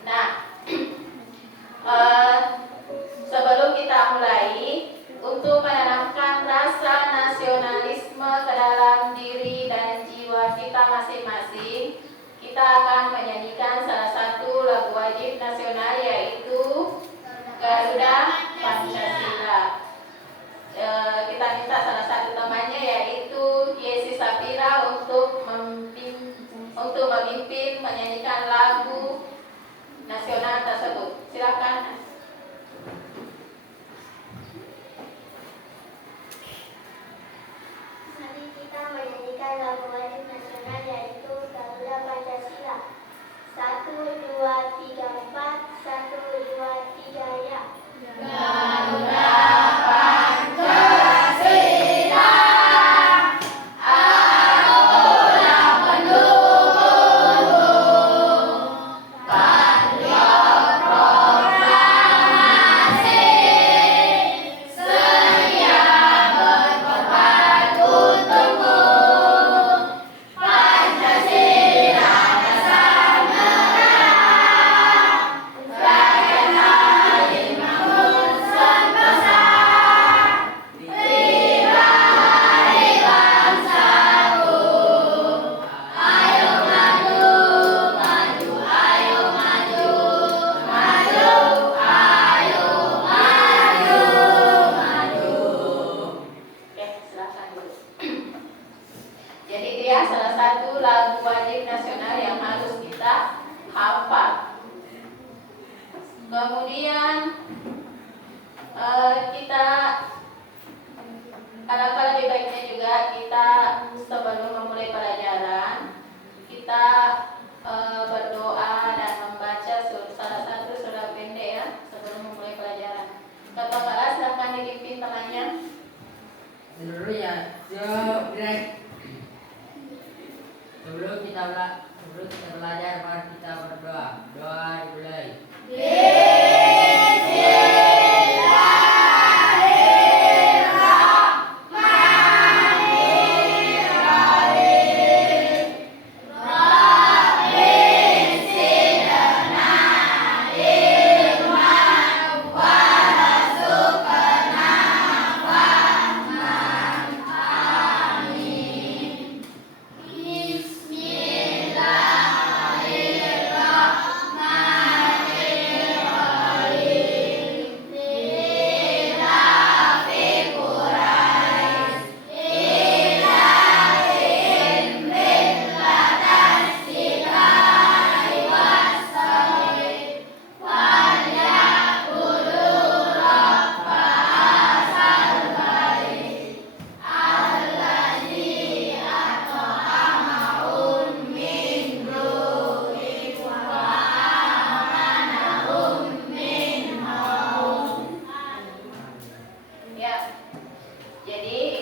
Nah, eh, sebelum kita mulai, untuk menanamkan rasa nasionalisme ke dalam diri dan jiwa kita masing-masing, kita akan menyanyikan salah satu lagu wajib nasional, yaitu Garuda Pancasila. Kita minta salah satu temannya, yaitu Yesi Sapira, untuk memimpin menyanyikan lagu nasional tersebut. Silakan. Mari kita menyanyikan lagu wajib nasional, yaitu Garuda Pancasila. 1, 2, 3, 4. 1, 2, 3, ya. Garuda salah satu lagu wajib nasional yang harus kita hafal. Kemudian kita alangkah lebih baiknya juga kita sebelum memulai pelajaran kita berdoa dan membaca salah satu surah pendek ya sebelum memulai pelajaran. Ketua kelas silakan dipimpin temannya. Dulu ya, sebelum kita belajar, mari kita berdoa. Doa dimulai.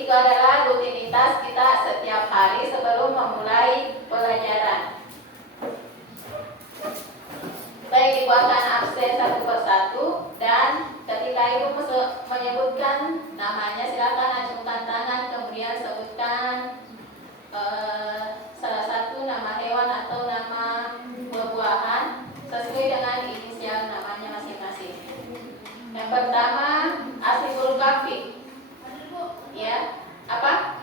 Itu adalah rutinitas kita setiap hari sebelum memulai pelajaran. Baik, dibuatkan absen satu persatu, dan ketika ibu menyebutkan namanya silakan acungkan tangan, kemudian sebutkan salah satu nama hewan atau nama buah-buahan sesuai dengan inisial namanya masing-masing. Yang pertama, Asiful Kafi. Ya, apa?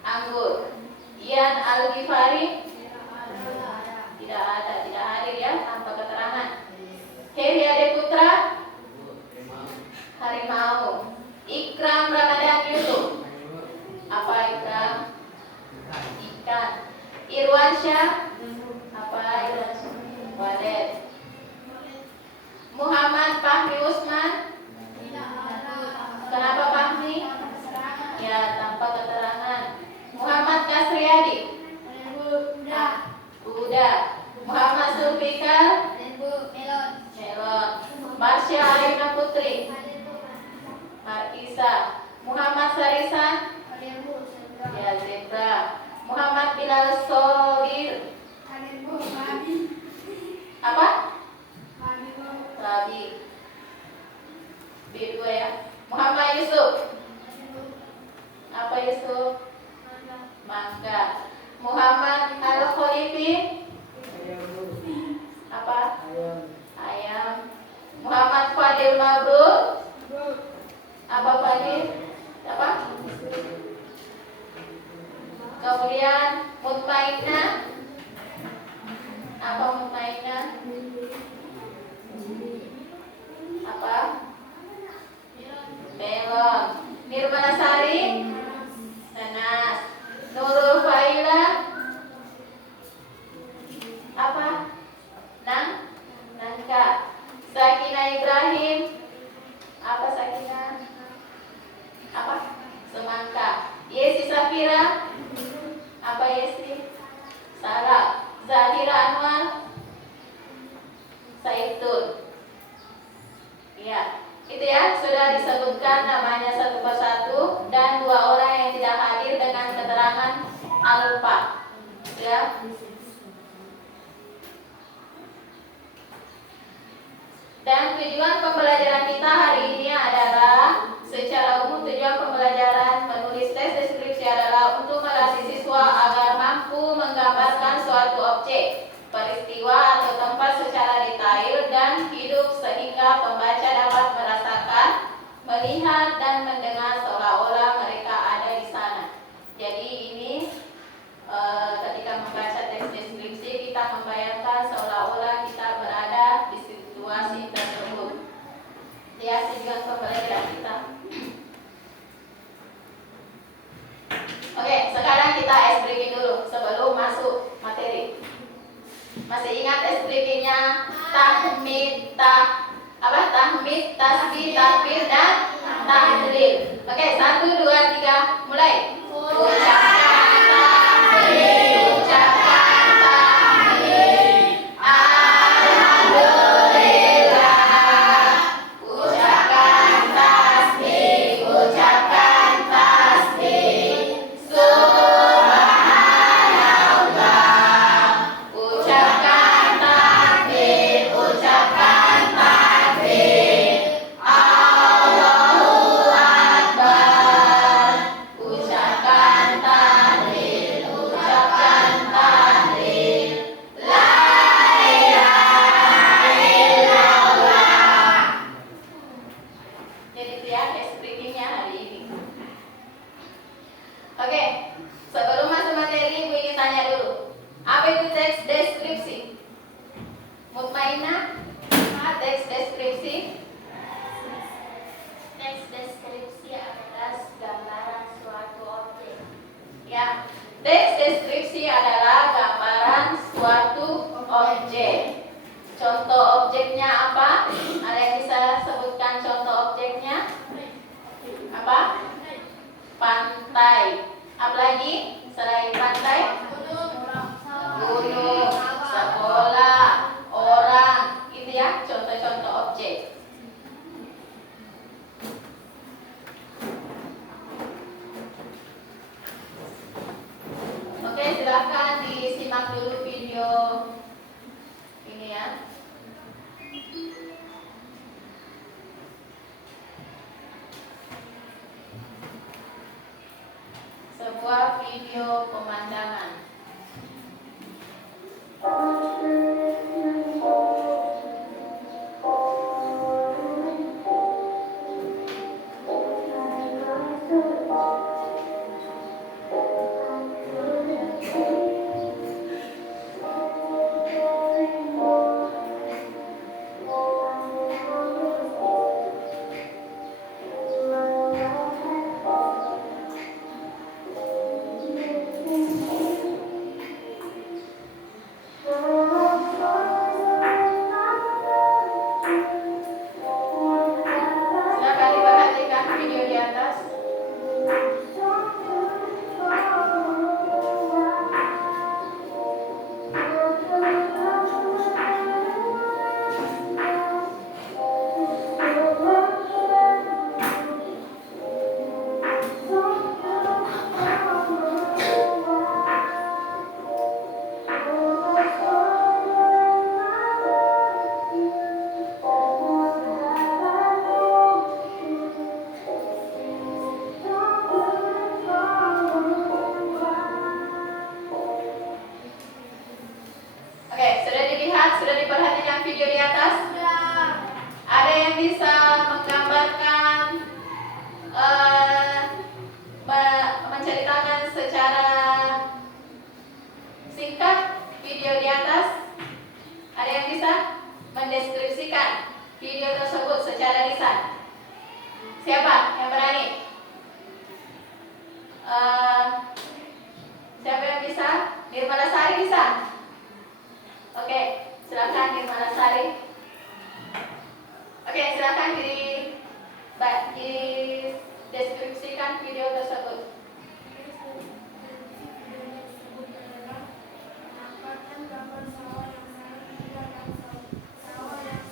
Anggur. Ian Al-Ghifari? Tidak ada, tidak hadir ya, tanpa keterangan. Heri Ade Putra? Harimau. Ikram Ramadan Yusuf? Apa Ikram? Ikan. Irwansyah? Apa Irwansyah? Walet. Muhammad Fahmi Usman? Kenapa Fahmi? Ya, tanpa keterangan. Muhammad Kasriyadi? Uda. Muhammad Zulfikar? Melon. Marsha Alina Putri? Markisa. Muhammad Sarisan? Ya, Zebra. Muhammad Bilal Sodir? Apa? Babi. B2 ya. Muhammad Yusuf? Apa Yusuf? Mangga. Muhammad Al-Kholifi? Apa? betul. Ya, itu ya sudah disebutkan namanya satu persatu dan 2 orang yang tidak hadir dengan keterangan alupa. Ya. Dan tujuan pembelajaran kita hari ini adalah secara umum tujuan pembelajaran menulis tes deskripsi adalah untuk melatih siswa agar mampu menggambarkan suatu objek, peristiwa atau tempat secara detail dan hidup sehingga pembaca dapat merasakan, melihat dan mendengar seolah-olah mereka ada di sana. Jadi ini ketika membaca teks deskripsi kita membayangkan seolah-olah kita berada di situasi tersebut. Ya, tujuan pembelajaran kita. Oke, sekarang kita ice breaking dulu sebelum masuk materi. Masih ingat ice breakingnya tahmid, tahmid, tasbih, takbir dan tahlil. Oke, 1, 2, 3, mulai. Ucapkan tahmid, ucapkan tahmid. Alhamdulillah. Ucapkan tasbih, ucapkan tasbih. Subhanallah. Ucapkan takbir, ucapkan takbir. Allahu Akbar. Ucapkan tahlil, ucapkan tahlil. La ilaha illallah. Jadi itu ya explaining-nya hari ini. Oke, sebelum masuk materi, Ibu ingin tanya dulu. Apa itu teks deskripsi? Mutmainah? Teks deskripsi? Teks deskripsi adalah gambaran suatu objek. Ya, teks deskripsi adalah gambaran suatu objek. Contoh objeknya apa? Ada yang bisa sebutkan contoh objeknya? Apa? Pantai. Apalagi selain pantai? Gunung, sekolah, orang. Itu ya contoh-contoh objek. Oke, silakan disimak dulu video ini ya. Sebuah video pemandangan. Silakan diperhatikan video di atas. Oke, sudah dilihat, sudah diperhatikan video di atas? Ada yang bisa menggambarkan, menceritakan secara singkat video di atas? Ada yang bisa mendeskripsikan video tersebut secara lisan? Siapa yang berani? Siapa yang bisa? Nirmala Sari bisa? Oke, silakan Nirmala Sari. Oke, silakan deskripsikan video tersebut. Menampakkan gambar sawah yang sangat indah dan sawah yang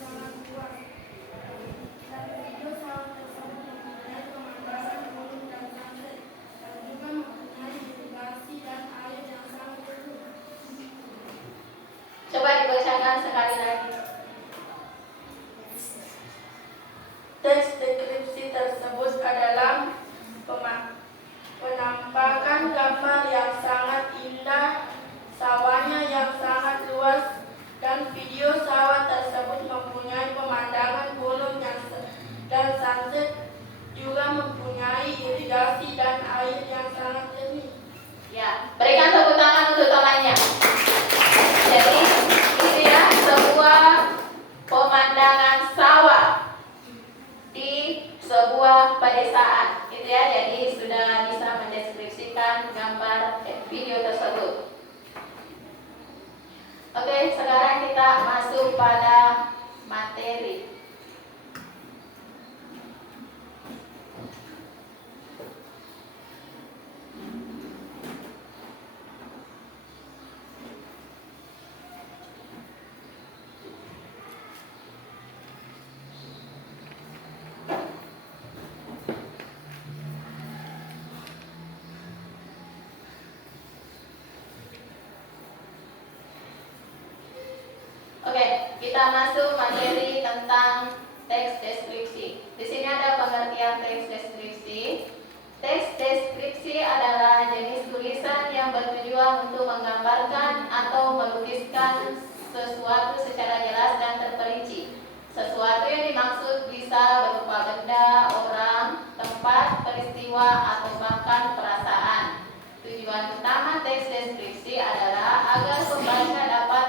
pemeriksaan, gitu ya. Jadi sudah bisa mendeskripsikan gambar video tersebut. Oke, sekarang kita masuk pada materi. Oke, kita masuk materi tentang teks deskripsi. Di sini ada pengertian teks deskripsi. Teks deskripsi adalah jenis tulisan yang bertujuan untuk menggambarkan atau melukiskan sesuatu secara jelas dan terperinci. Sesuatu yang dimaksud bisa berupa benda, orang, tempat, peristiwa, atau bahkan perasaan. Tujuan utama teks deskripsi adalah agar pembaca dapat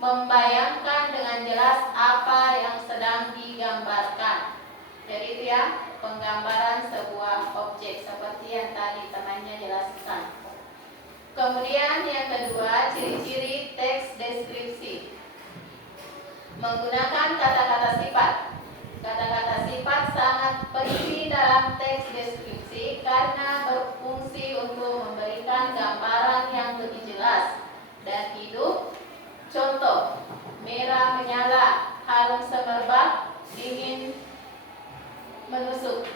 membayangkan dengan jelas apa yang sedang digambarkan. Jadi itu ya, penggambaran sebuah objek seperti yang tadi temannya jelaskan. Kemudian yang kedua, ciri-ciri teks deskripsi. Menggunakan kata-kata sifat. Kata-kata sifat sangat penting dalam teks deskripsi karena berfungsi untuk memberikan gambaran yang lebih jelas dan hidup. Contoh, merah menyala, harum semerbak, dingin menusuk.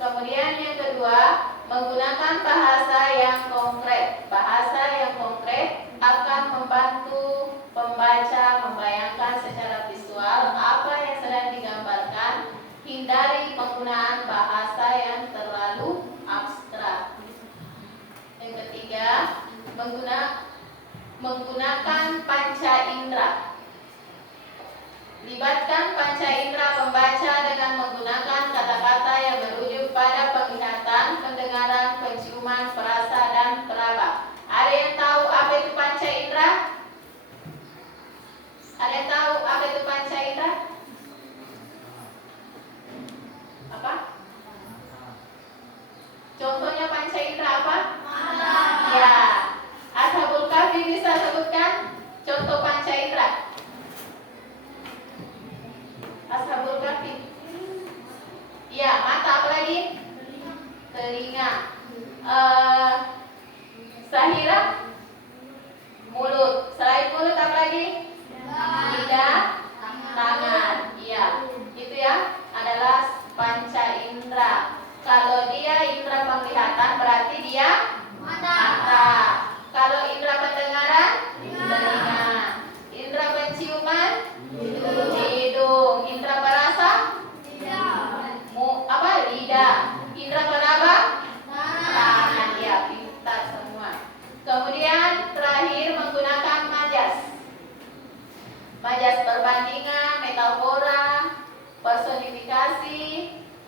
Kemudian yang kedua, menggunakan bahasa yang konkret. Bahasa yang konkret akan membantu pembaca membayangkan secara visual apa yang sedang digambarkan. Hindari penggunaan bahasa yang terlalu abstrak. Yang ketiga, menggunakan panca indera. Libatkan panca indera pembaca dengan menggunakan kata-kata yang merujuk pada penglihatan, pendengaran, penciuman, perasa, dan peraba. Ada yang tahu apa itu panca indera? Ada yang tahu apa itu panca indera? Apa? Contohnya panca indera apa? Ya. Ashabul Kahfi bisa sebutkan contoh panca indera? Ashabul Kahfi. Ya, mata apa lagi? Telinga. Sahira? Mulut. Selain mulut apa lagi? Lidah, tangan. Iya, itu ya adalah panca indera. Kalau dia indera penglihatan berarti dia mata. Kalau indera pendengaran, telinga. Indera penciuman, hidung. Indera perasa, lidah. Indera peraba, tangan. Ya, pintar semua. Kemudian terakhir menggunakan majas. Majas perbandingan, metafora, personifikasi,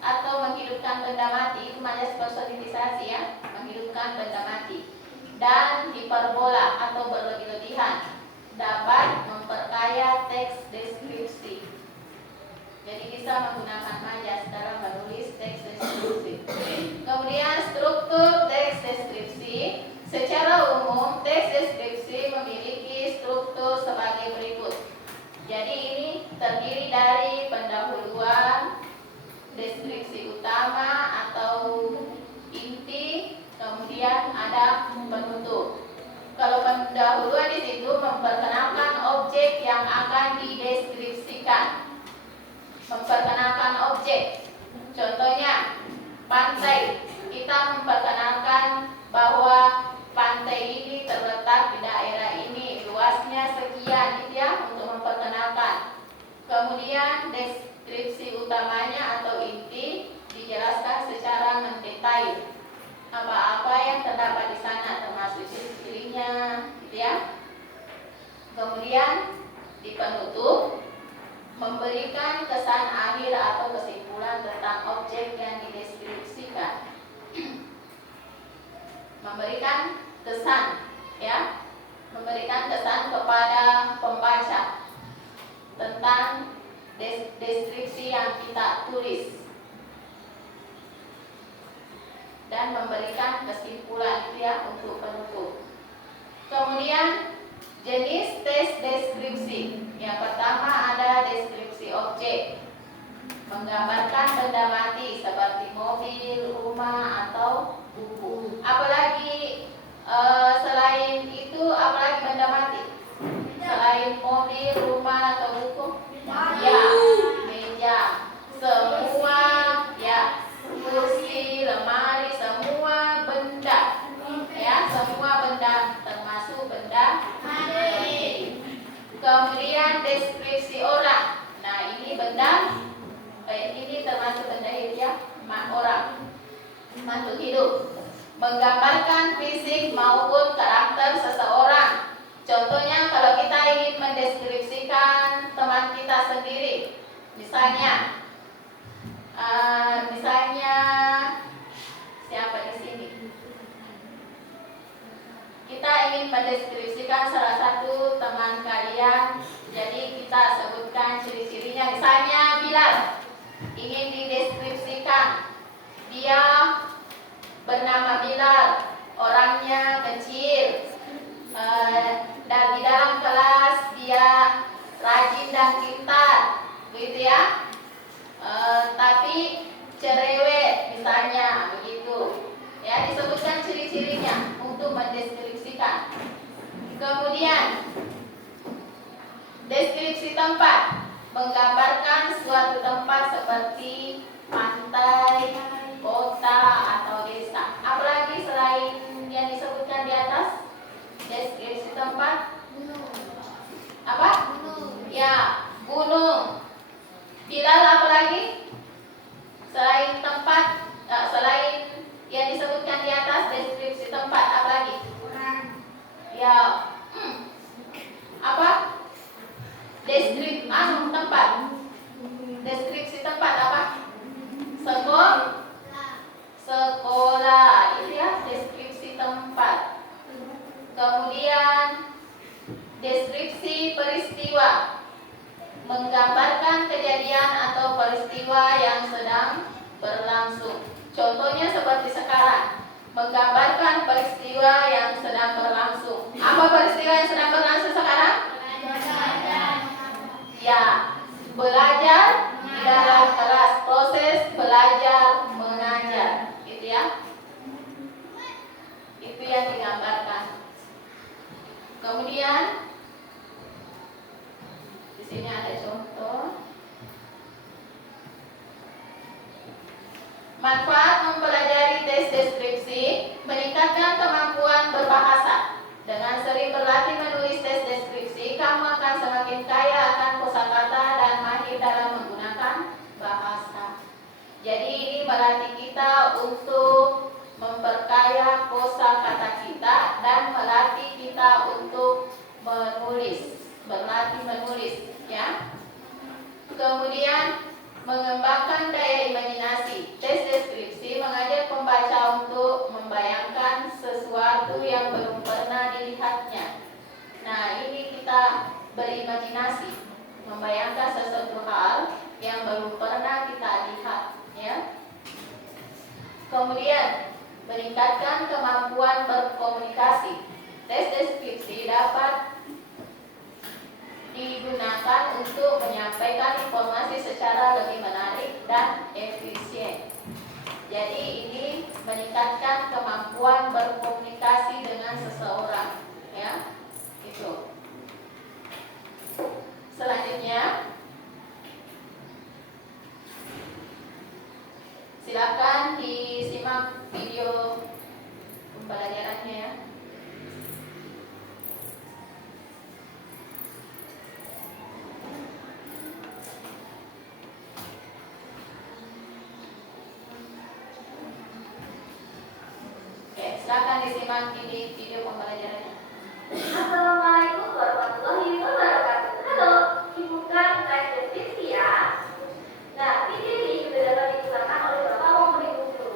atau menghidupkan benda mati. Itu majas personifikasi ya, menghidupkan benda mati. Dan hiperbola atau berlebih-lebihan dapat memperkaya teks deskripsi. Jadi bisa menggunakan majas dalam menulis teks deskripsi. Kemudian struktur teks deskripsi. Secara umum teks deskripsi memiliki struktur sebagai berikut. Jadi ini terdiri dari pendahuluan, deskripsi utama atau inti, kemudian ada penutup. Kalau pendahuluan di situ memperkenalkan objek yang akan dideskripsikan. Memperkenalkan objek. Contohnya pantai. Kita memperkenalkan bahwa pantai ini terletak di daerah ini, luasnya sekian, gitu ya, untuk memperkenalkan. Kemudian deskripsi utamanya atau inti dijelaskan secara mendetail. Apa-apa yang terdapat di sana termasuk ciri-cirinya, gitu ya. Kemudian di penutup memberikan kesan akhir atau kesimpulan tentang objek yang dideskripsikan. Memberikan kesan, ya, memberikan kesan kepada pembaca tentang deskripsi yang kita tulis. dan memberikan kesimpulan itu ya untuk penutup. Kemudian jenis tes deskripsi. Yang pertama ada deskripsi objek, menggambarkan benda mati seperti mobil, rumah atau buku. Apalagi selain itu, apalagi benda mati? Selain mobil, rumah atau buku? Ya, meja. Semua ya, kursi, lemari, semua benda. Ya, semua benda termasuk benda mati. Kemudian deskripsi orang. Nah, ini benda ini termasuk benda hidup ya, orang, makhluk hidup. Menggambarkan fisik maupun karakter seseorang. Contohnya kalau kita ingin mendeskripsikan teman kita sendiri, misalnya siapa di sini? Kita ingin mendeskripsikan salah satu teman kalian, jadi kita sebutkan ciri-cirinya. Misalnya Bilal, ingin dideskripsikan, dia bernama Bilal, orangnya kecil, dan di dalam kelas dia rajin dan pintar, begitu ya. Tapi cerewet misalnya, begitu ya, disebutkan ciri-cirinya untuk mendeskripsikan. Kemudian deskripsi tempat, menggambarkan suatu tempat seperti pantai, kota atau desa. Apalagi selain yang disebutkan di atas? Deskripsi tempat apa? Ya, gunung. Bilal apalagi? Selain tempat, selain yang disebutkan di atas deskripsi tempat, apalagi? Ya, apa? Tempat. Deskripsi tempat apa? Sekolah. Itu ya, deskripsi tempat. Kemudian deskripsi peristiwa, menggambarkan kejadian atau peristiwa yang sedang berlangsung. Contohnya seperti sekarang, menggambarkan peristiwa yang sedang berlangsung. Apa peristiwa yang sedang berlangsung sekarang? Ya, belajar di dalam kelas, proses belajar mengajar, gitu ya. Itu yang digambarkan. Kemudian di sini ada contoh. Manfaat mempelajari tes deskripsi, meningkatkan kemampuan berbahasa. Dengan sering berlatih menulis tes deskripsi, kamu akan semakin kaya akan kosakata dan mahir dalam menggunakan bahasa. Jadi ini melatih kita untuk memperkaya kosakata kita dan melatih kita untuk menulis, berlatih menulis, ya. Kemudian mengembangkan daya imajinasi. Tes deskripsi mengajak pembaca untuk membayangkan sesuatu yang belum pernah dilihatnya. Nah, ini kita berimajinasi, membayangkan sesuatu hal yang belum pernah kita lihat, ya. Kemudian meningkatkan kemampuan berkomunikasi. Tes deskripsi dapat digunakan untuk menyampaikan informasi secara lebih menarik dan efisien. Jadi ini meningkatkan kemampuan berkomunikasi dengan seseorang, ya. Itu. Selanjutnya, silakan disimak video pembelajarannya, ya. Silakan disimak ini video pembelajarannya. Assalamualaikum warahmatullahi wabarakatuh. Halo, dibuka tes deskripsi ya. Nah, video ini juga dapat digunakan oleh Bapak maupun Ibu guru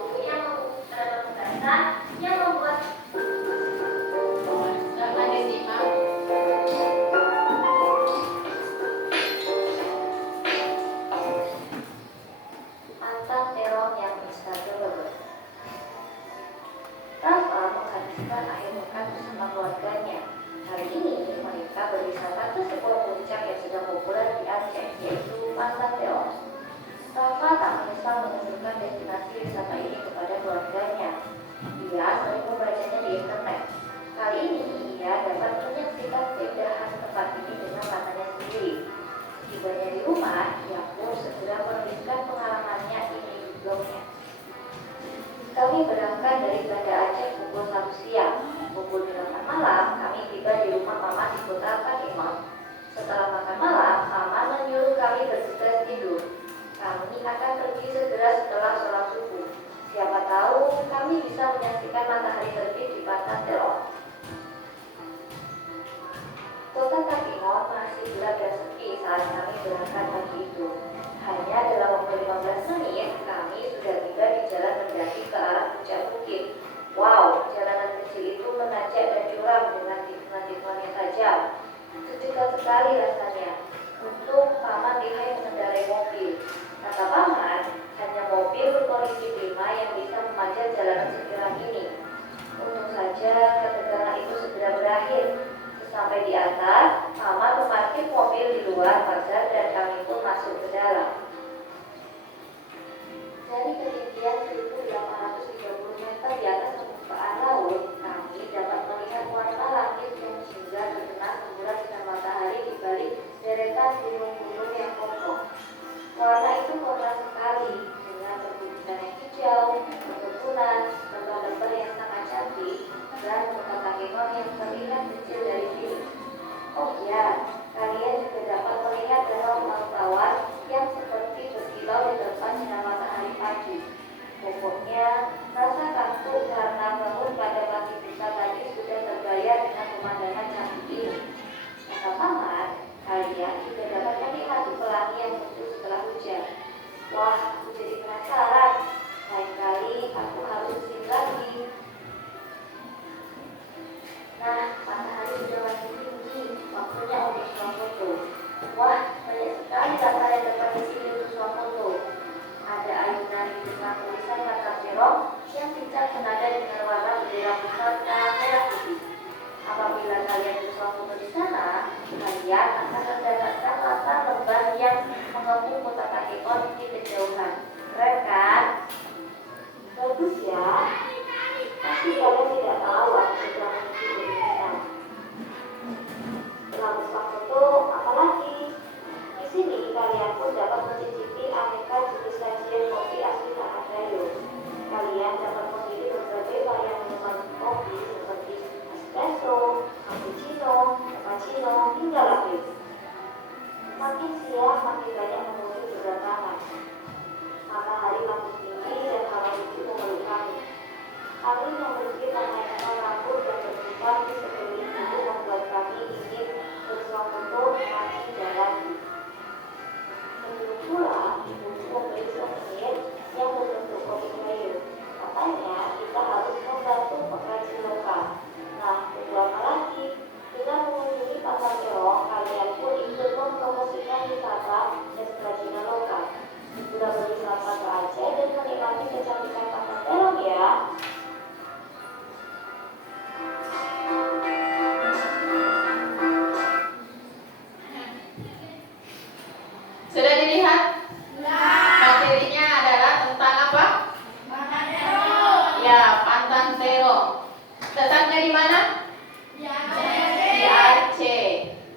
gerakan pagi itu. Hanya dalam waktu 15 menit kami sudah tiba di jalan mendaki ke arah puncak bukit. Wow, jalanan kecil itu menanjak dan curam dengan tikungan-tikungan yang tajam. Sedekat sekali rasanya. Untung paman lihai mengendarai mobil. Kata paman, hanya mobil berkondisi prima yang bisa memanjat jalanan securam ini. Untung saja ketegangan itu segera berakhir. Sesampai di atas, paman memarkir mobil di luar pagar dan kami pun masuk ke dalam. Dari ketinggian 1830 meter di atas permukaan laut, kami dapat melihat warna langit yang hingga terkena semburan sinar matahari di balik deretan gunung-gunung yang kokoh. Warna itu warna sekali, dengan perbukitan yang hijau, perkebunan, lembah-lembah yang sangat cantik, dan kota Kemon yang terlihat kecil dari sini. Oh ya, kalian juga dapat melihat danau Tawar yang seperti berkilau di depan sinar matahari pagi. Pokoknya, rasa kantuk karena bangun pada pagi buta tadi sudah terbayar dengan pemandangan cantik ini. Kata paman, kalian juga dapat menikmati pelangi yang muncul setelah hujan. Wah, aku jadi penasaran. Lain kali aku harus kesini lagi. Nah, matahari sudah makin tinggi. Waktunya untuk swafoto. Wah, banyak sekali data yang dapat di sini untuk swafoto. Ada ayunan di depan tulisan kata cerong yang bisa senada dengan warna bendera pusaka merah putih. Apabila kalian bersuah-foto di sana, kalian akan mendapatkan latar lembah yang mengepung kota Kakekon di kejauhan. Keren kan? Bagus ya. Tapi kalian tidak tahu apa yang menuju di sana. Setelah bersuah-foto, apalagi? Di sini kalian pun dapat mencicipi aneka jenis sajian kopi asli tanah Gayo. Kalian dapat memilih berbagai varian minuman kopi seperti espresso, cappuccino, cappuccino, hingga latte. Makin siang makin banyak pengunjung berdatangan. Matahari makin tinggi dan hawa itu memeluk kami. Angin yang bertiup menaikkan rambut dan berputar di sekeliling itu membuat kami ingin bersuah foto makin dalam. Sebelum pulang, ibuku membeli souvenir yang berbentuk kopi Gayo. Katanya kita harus membantu pengrajin lokal. Nah, tunggu apa lagi? Dengan mengunjungi pasar Terong, kalian pun ikut mempromosikan wisata dan kerajinan lokal. Sudah berwisata ke Aceh dan menikmati kecantikan pasar Terong ya. Sudah dilihat? Materinya adalah tentang apa? Ya, Pantang Terong. Letaknya di mana? Di Aceh.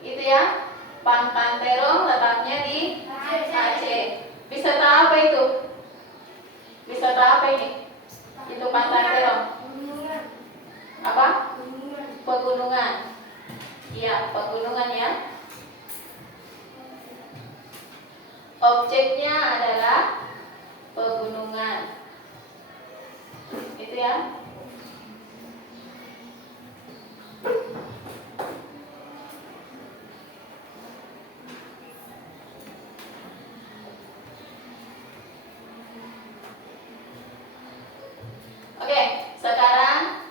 Itu ya. Pantang Terong letaknya di Aceh. Wisata apa itu? Wisata apa ini? Itu Pantang Terong. Apa? Pegunungan. Iya, pegunungan ya. Objeknya adalah pegunungan. Itu ya. Oke, sekarang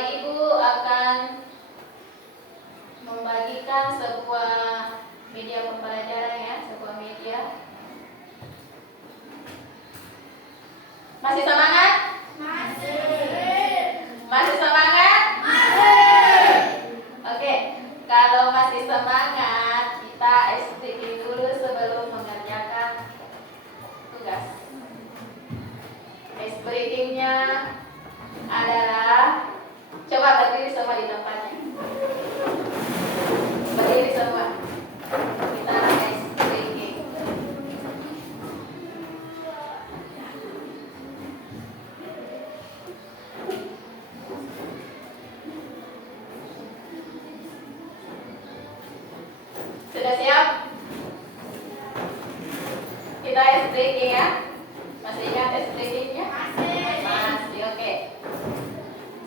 Ibu akan membagikan sebuah media pembelajaran ya, sebuah media. Masih semangat? Masih semangat? Oke, kalau masih semangat, kita speaking dulu sebelum mengerjakan tugas. Ice breakingnya adalah, coba berdiri semua di tempatnya. Berdiri semua. Kita ice breaking. Sudah siap? Kita ice breaking ya. Masih ingat ice breakingnya? Masih, oke.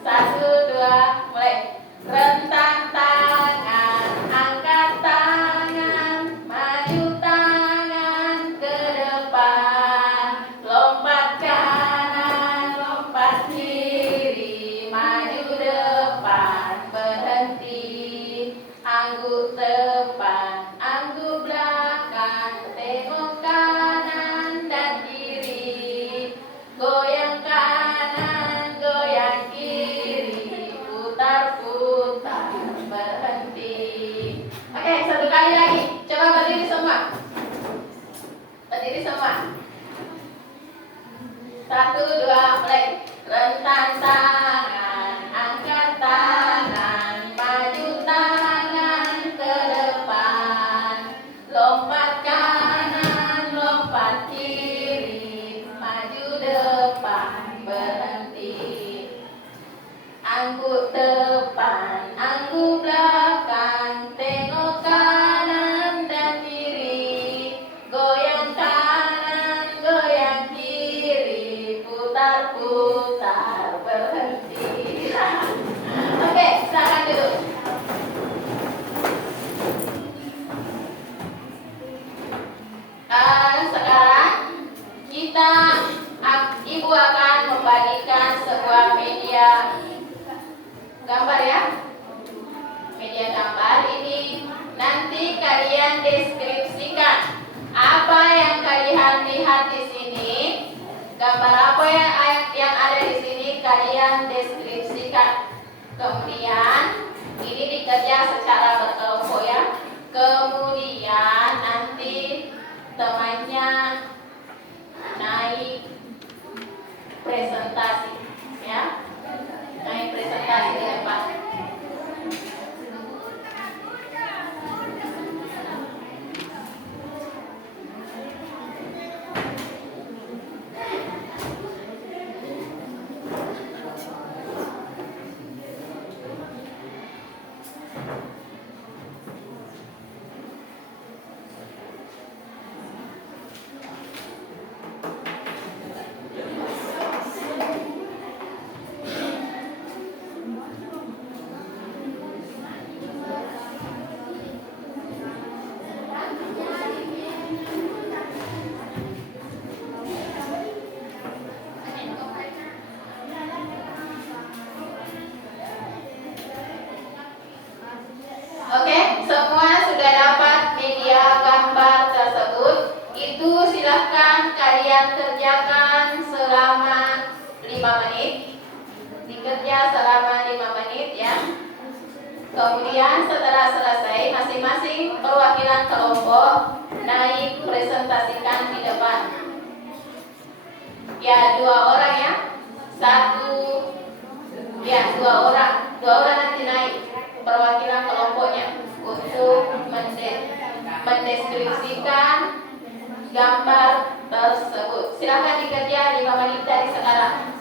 1, 2, mulai. Rentang tangan, angkat tangan, maju tangan. 1, 2, mulai. Rentang tangan, angkat tangan, maju tangan ke depan. Lompat kanan, lompat kiri, maju depan, berhenti. Angguk depan, angguk belakang, tengok kanan dan kiri. Goyang kanan, goyang kiri, putar-putar, berhenti. Oke, silakan duduk. Sekarang Ibu akan membagikan sebuah media gambar ya. Media gambar ini nanti kalian deskripsikan apa yang kalian lihat di sini. Gambar apa yang ada di sini kalian deskripsikan. Kemudian ini dikerja secara berkelompok ya. Kemudian nanti temannya naik presentasi ya. Naik presentasi di depan. Oke, semua sudah dapat media gambar tersebut. Itu silahkan kalian kerjakan selama 5 menit. Dikerja selama 5 menit ya. Kemudian setelah selesai, masing-masing perwakilan kelompok naik presentasikan di depan. Ya, 2 orang ya. 2 orang nanti naik perwakilan kelompoknya untuk mendeskripsikan gambar tersebut. Silakan dikerja 5 menit dari sekarang.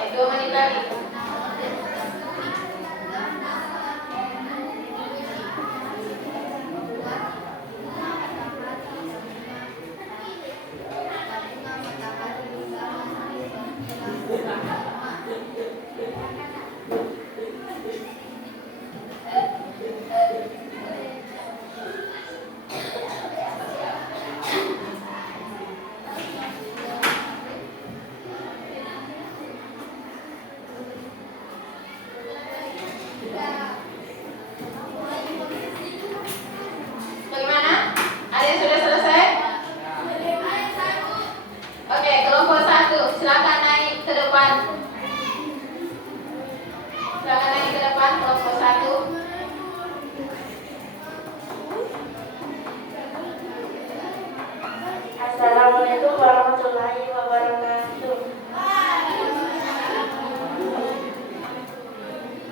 2 menit lagi. Bagaimana? Ada yang sudah selesai? Oke, kelompok 1, silakan naik ke depan. Silakan naik ke depan, kelompok 1. Assalamualaikum warahmatullahi wabarakatuh.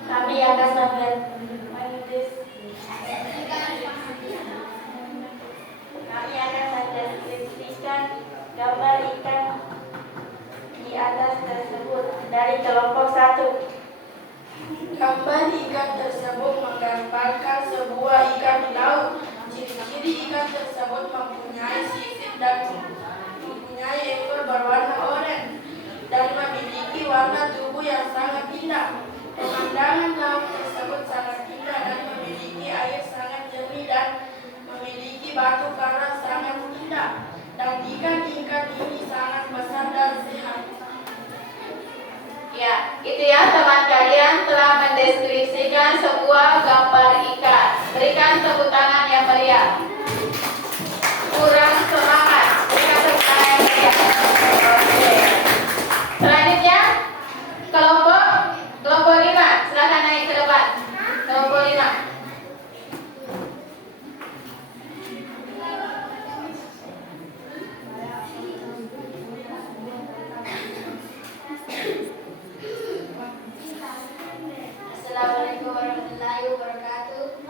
Kami akan mendeskripsikan gambar ikan di atas tersebut dari kelompok 1. Gambar ikan tersebut menggambarkan sebuah ikan di laut. Ciri-ciri ikan tersebut mempunyai sisik dan mempunyai ekor berwarna oranye dan memiliki warna tubuh yang sangat indah. Pemandangan laut tersebut sangat indah dan memiliki air sangat jernih dan memiliki batu karang sangat indah. Dan ikan-ikan ini sangat besar dan sehat. Ya, itu ya teman kalian telah mendeskripsikan sebuah gambar ikan. Berikan tepuk tangan yang meriah. Kurang semangat. Berikan tepuk tangan yang meriah. Oke. Selanjutnya kelompok 5. Silakan naik ke depan. Kelompok 5. Assalamualaikum warahmatullahi wabarakatuh.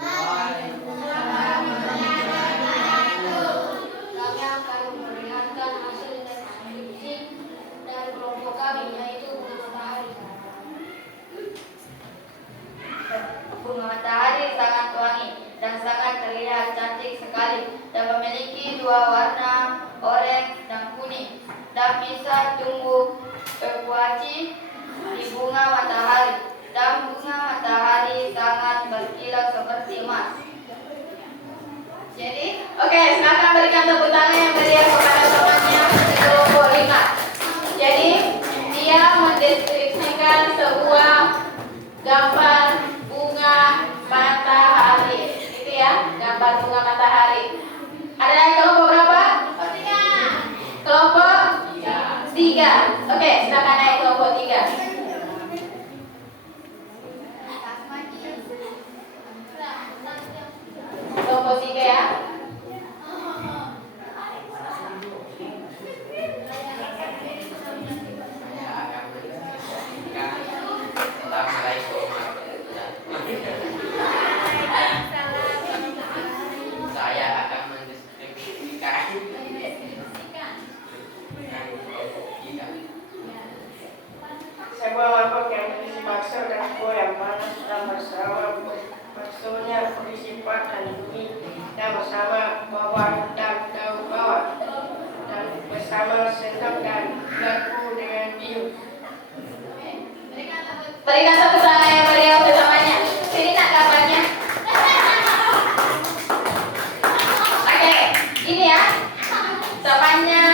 Kami akan memperlihatkan hasil deskripsi dari kelompok kami, yaitu bunga matahari. Bunga matahari sangat wangi dan sangat terlihat cantik sekali dan memiliki dua warna oranye dan kuning dan bisa tumbuh berkuaci di bunga matahari dan bunga matahari sangat berkilau seperti emas. Jadi, oke, silakan berikan tepuk tangan yang meriah kepada temannya di kelompok 5. Jadi, dia mendeskripsikan sebuah gambar bunga matahari. Itu ya, gambar bunga matahari. Ada lagi kelompok berapa? Kelompok 3. Oke, silakan naik kelompok 3. Kelompok 3 ya. Assalamualaikum. Saya akan mendeskripsikan Sebuah mangkok yang berisi bakso dan kue yang panas dan bersama baksonya berisi pak dan mie dan bersama bawang dan daun bawang dan bersama sendok dan garpu dengan bihun. Berikan tepuk tangan yang meriah bersamanya. Sini nak gambarnya. Oke, ini ya. Temannya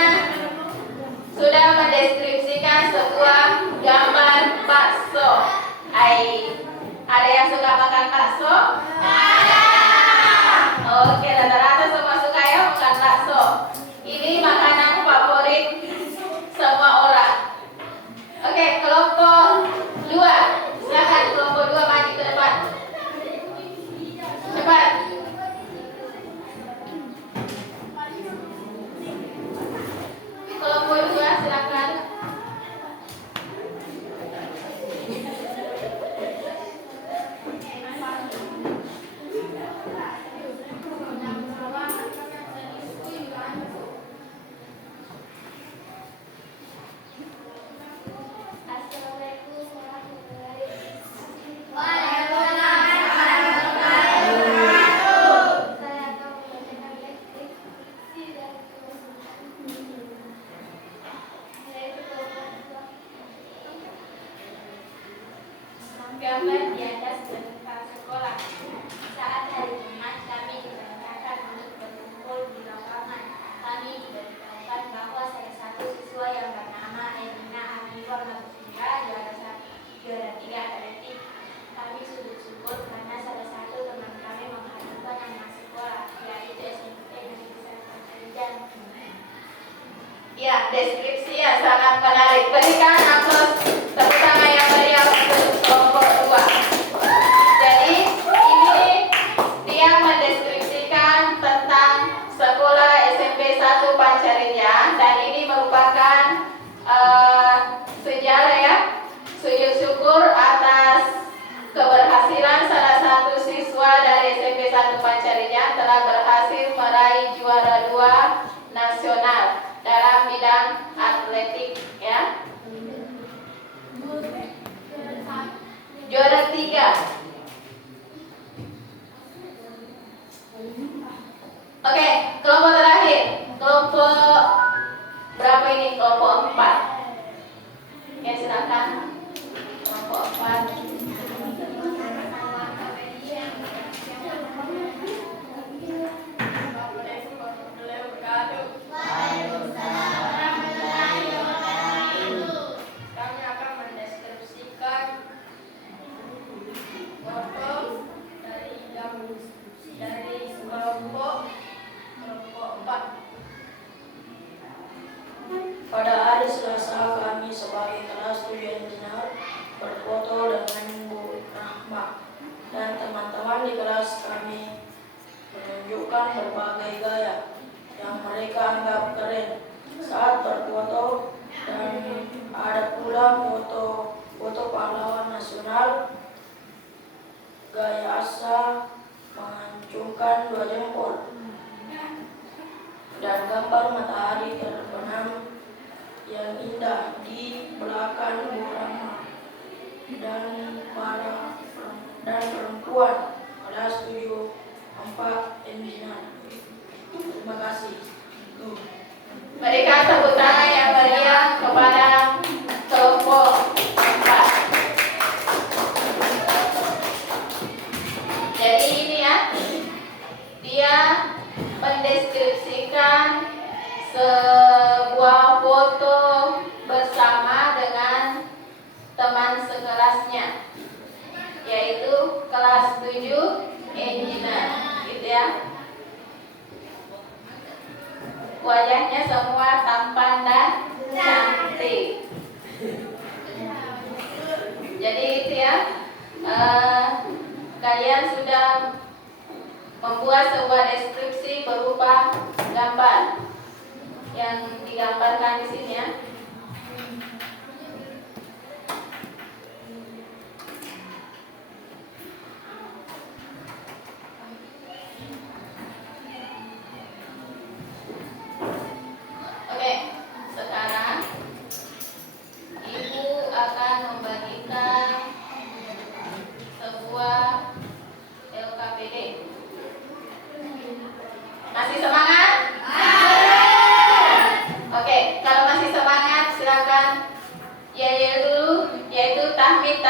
sudah mendeskripsikan sebuah gambar bakso. Ada yang suka makan bakso? Oke, rata-rata semua suka ya makan bakso. Ini makanan favorit semua orang. Oke, kelompok 2. Silakan kelompok 2 maju ke depan. Cepat. Kelompok 2 silakan. Gambar di atas dinding sekolah. Saat hari Jumat kami diperintahkan untuk berkumpul di lapangan. Kami diberitahukan bahwa salah satu siswa yang bernama Elina Amiwa Mabusia juara 3 atletik. Kami sujud syukur karena salah satu teman kami mengharumkan nama sekolah, yaitu SMP Negeri 1 Kalijan. Ya, deskripsi yang sangat menarik. Berikan aplaus tepuk tangan yang meriah untuk kelompok 2. Jadi ini dia mendeskripsikan tentang sekolah SMP 1 Pancarinjang, dan ini merupakan sejarah ya, sujud syukur atas keberhasilan salah satu siswa dari SMP 1 Pancarinjang telah berhasil meraih juara 2 nasional dalam bidang atletik ya. Juara 3. Oke, kelompok terakhir. Kelompok berapa ini? Kelompok 4. Ya, silakan. Kelompok 4. Kami akan mendeskripsikan foto dari kelompok 4. Pada hari Selasa kami sebagai kelas 7 engineer berfoto dengan Bu Rahma dan teman-teman di kelas kami menunjukkan berbagai gaya yang mereka anggap keren saat berfoto, dan ada pula foto pahlawan nasional, gaya asa mengacungkan 2 jempol, dan gambar matahari terbenam yang indah di belakang Bu Rahma dan perempuan kelas 7 4 engineer. Terima kasih. Berikan tepuk tangan yang meriah kepada kelompok 4. Jadi ini ya, dia mendeskripsikan sebuah foto bersama dengan teman sekelasnya, yaitu kelas 7 engineer, gitu ya. Wajahnya semua tampan dan cantik. Jadi itu ya, kalian sudah membuat sebuah deskripsi berupa gambar yang digambarkan di sini ya. Oke, sekarang Ibu akan membagikan sebuah LKPD. Masih semangat? Oke, kalau masih semangat silakan yel dulu, yaitu tahmid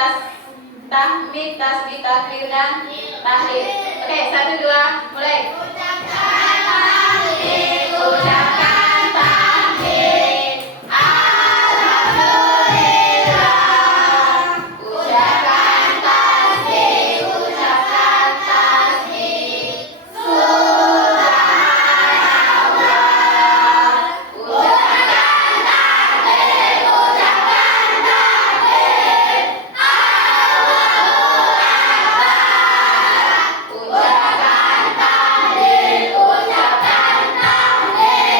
tasbih takbir dan tahlil. Oke, 1 2 mulai. Ucapkan tahlil, ucapkan tahlil, alhamdulillah. Ucapkan tasbih, ucapkan tasbih, subhanallah. Ucapkan tahlil, ucapkan tahlil, Allahu Akbar. Ucapkan tahlil, ucapkan tahlil,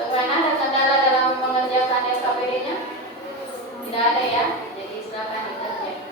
Bagaimana, ada kendala dalam mengerjakan SKPD-nya? Tidak ada ya, jadi silakan dikerjakan.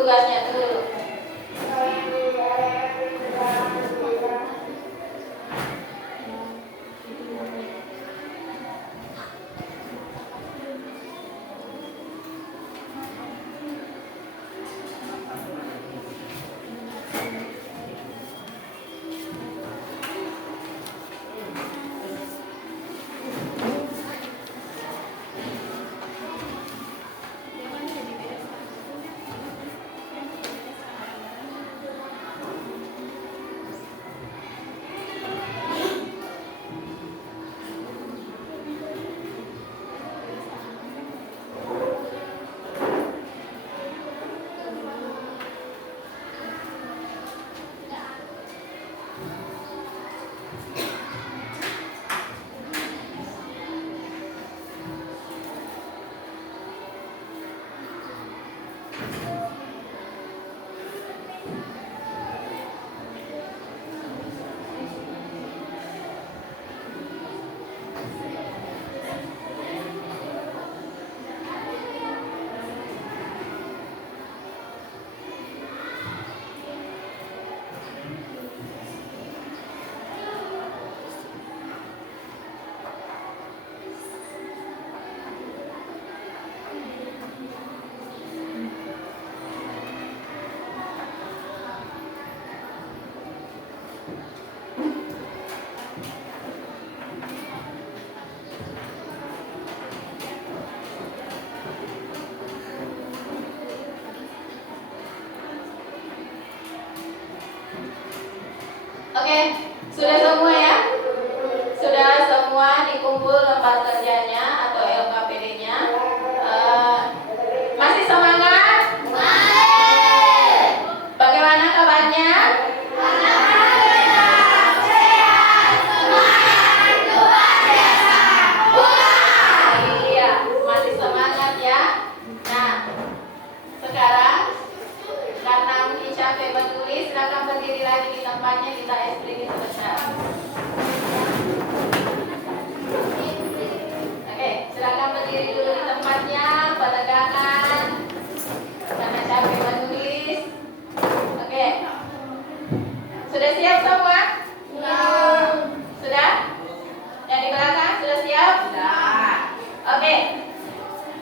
tugasnya dulu. Oke, sudah semua ya? Sudah semua dikumpul lembar kerjanya atau LKPD-nya. Masih semangat? Bagaimana kabarnya? Iya, masih semangat ya. Nah, sekarang karena mungkin capek menulis, silakan berdiri lagi di tempatnya, kita explain sebentar. Oke, silakan berdiri dulu di tempatnya, penegangan karena capek menulis. Oke, sudah siap semua? Sudah? Yang di belakang sudah siap? Sudah. Oke,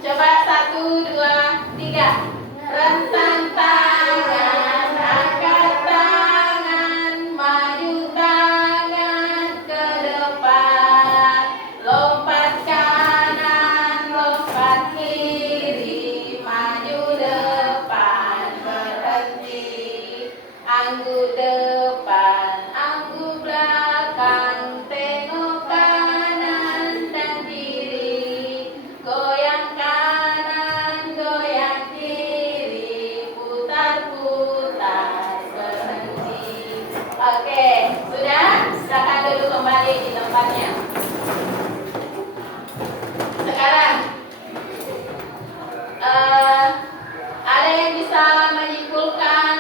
coba 1, 2, 3. Rentang tangan, angkat tangan, maju tangan ke depan, lompat kanan, lompat kiri, maju depan, berhenti, anggu depan, anggu belakang, tengok kanan dan kiri, goyang kanan, goyang kiri, putar-putar, berhenti. Oke, sudah? Silakan duduk kembali di tempatnya. Sekarang, ada yang bisa menyimpulkan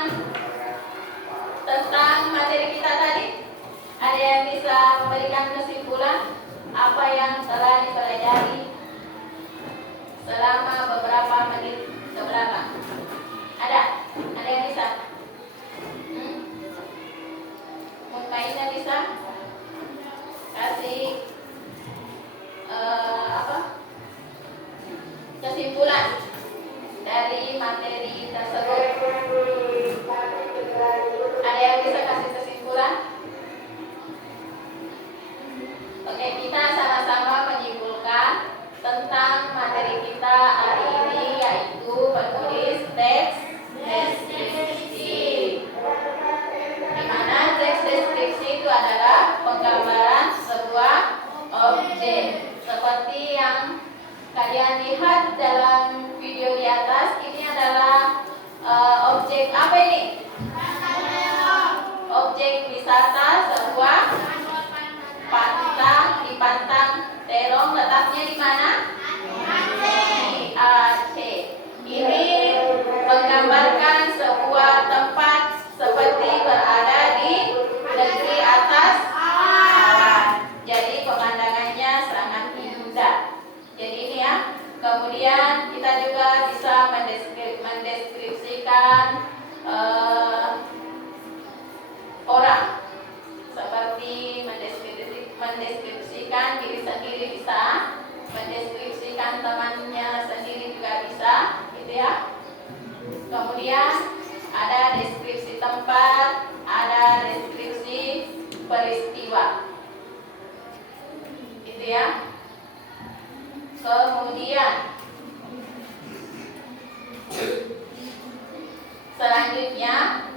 tentang materi kita tadi? Ada yang bisa memberikan kesimpulan apa yang telah dipelajari selama beberapa menit kebelakang? Ada? Ada yang bisa? Mutmainah bisa? Kasih kesimpulan dari materi tersebut. Ada yang bisa kasih kesimpulan? Oke, kita sama-sama menyimpulkan tentang materi kita hari ini, yaitu menulis teks deskripsi. Di mana teks deskripsi itu adalah penggambaran sebuah objek seperti yang kalian lihat dalam video di atas. Ini adalah objek apa ini? Objek wisata sebuah pantang, di Pantang Terong. Letaknya di mana? Di Aceh. Ini menggambarkan sebuah tempat seperti berada di negeri atas awan. Jadi pemandangannya sangat indah. Jadi ini ya. Kemudian kita juga bisa mendeskripsikan ada deskripsi tempat, ada deskripsi peristiwa. Gitu ya. Kemudian selanjutnya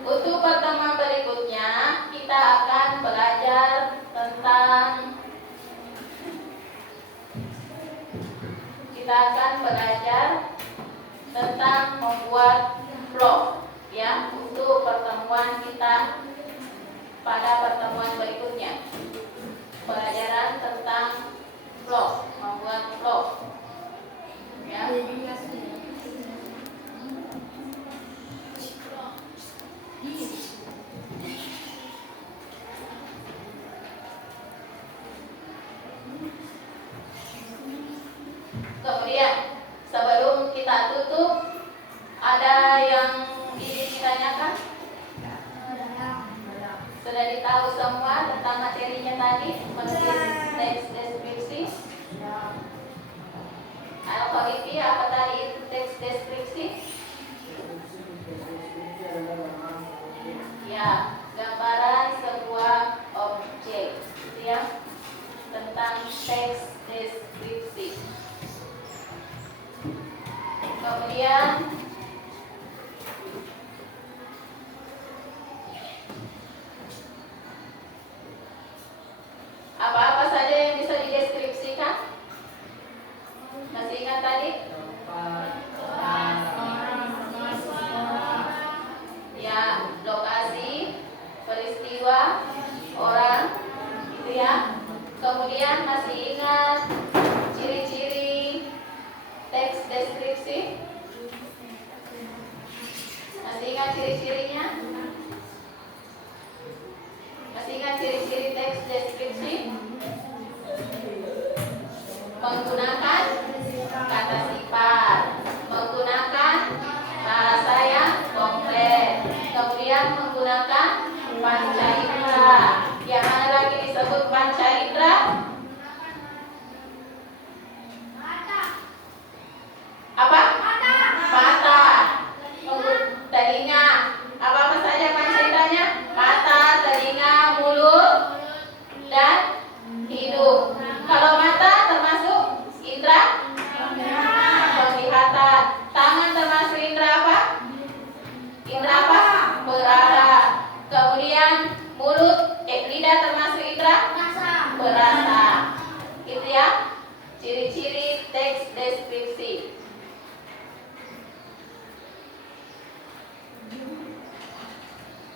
untuk pertemuan berikutnya kita akan belajar tentang membuat vlog ya, untuk pertemuan kita pada pertemuan berikutnya. Pelajaran tentang vlog, membuat vlog ya. Kemudian sebelum kita tutup, ada yang ingin ditanyakan? Sudah ditahu semua tentang materinya tadi, menulis teks deskripsi. Alkoholipi apa tadi itu teks deskripsi? Ya, gambaran sebuah objek, gitu ya, tentang teks deskripsi. Kemudian apa-apa saja yang bisa dideskripsikan? Masih ingat tadi? Ya, lokasi, peristiwa, orang, gitu ya. Kemudian masih ingat ciri-ciri teks deskripsi? Masih ingat ciri-cirinya? Masih ingat ciri-ciri teks deskripsi? Menggunakan kata sifat, menggunakan bahasa yang konkret, kemudian menggunakan panca indera. Yang mana lagi disebut panca indera? Apa? Mata. Telinga. Apa saja panca inderanya? Mata, telinga, mulut, dan hidung. Kalau mata termasuk indera penglihatan. Tangan termasuk indera apa? Indera apa? Peraba. Kemudian mulut, lidah termasuk indera perasa. Gitu ya. Ciri-ciri teks deskripsi.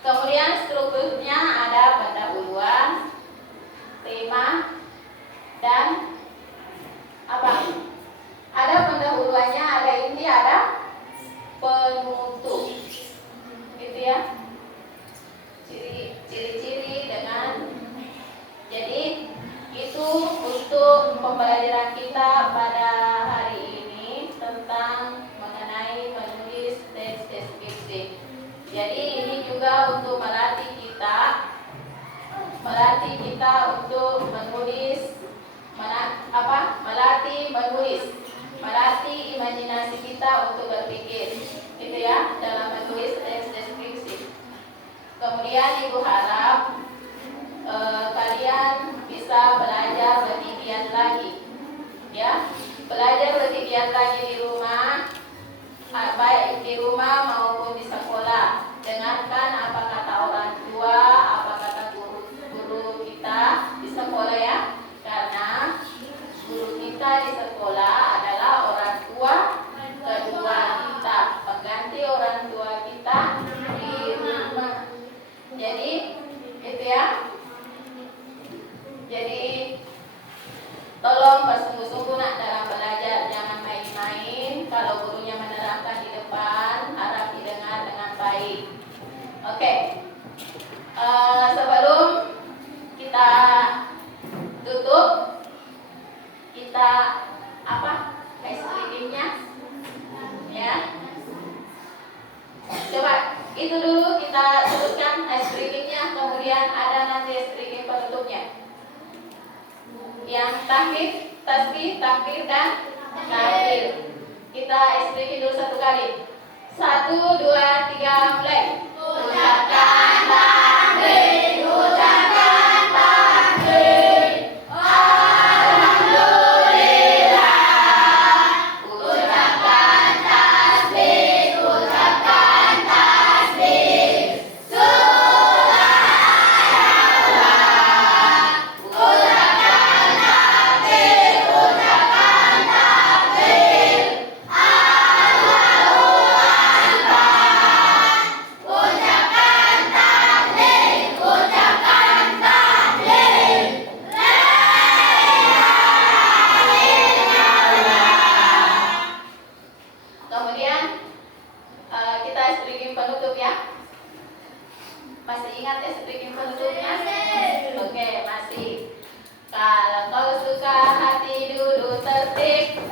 Kemudian strukturnya ada pendahuluan, tema, dan apa? Ada pendahuluannya, ada inti, ada penutup. Gitu ya. Ciri-ciri dengan. Jadi itu untuk pembelajaran kita pada hari ini tentang mengenai menulis teks deskripsi. Jadi ini juga untuk melatih kita untuk menulis, melatih imajinasi kita untuk berpikir, gitu ya, dalam menulis teks deskripsi. Kemudian Ibu harap kalian bisa belajar lebih giat lagi, ya, belajar lebih giat lagi di rumah, baik di rumah maupun di sekolah. Dengarkan apa kata orang tua, apa kata guru kita di sekolah ya, karena guru kita di sekolah adalah orang tua kedua kita, pengganti orang tua kita di rumah. Jadi itu ya. Jadi tolong bersungguh-sungguh nak dalam belajar, jangan main-main. Kalau gurunya menerangkan di depan, harap didengar dengan baik. Oke. Sebelum kita tutup, kita ice creamnya, ya. Coba itu dulu kita sebutkan ice creamnya, kemudian ada nanti ice cream penutupnya. Yang tahmid, tasbih, takbir, dan tahlil. Kita explain dulu satu kali. 1, 2, 3, mulai. Ucapkan takbir, ucapkan takbir. Alhamdulillah. Ucapkan tasbih, ucapkan tasbih. Subhanallah. Ucapkan takbir, ucapkan takbir. Allahu Akbar. Ucapkan takbir, ucapkan takbir. La ilaha illallah. Kemudian kita speaking penutup ya. Masih ingat ya speaking penutupnya? Oke, masih. Kalau kau suka hati duduk tertib,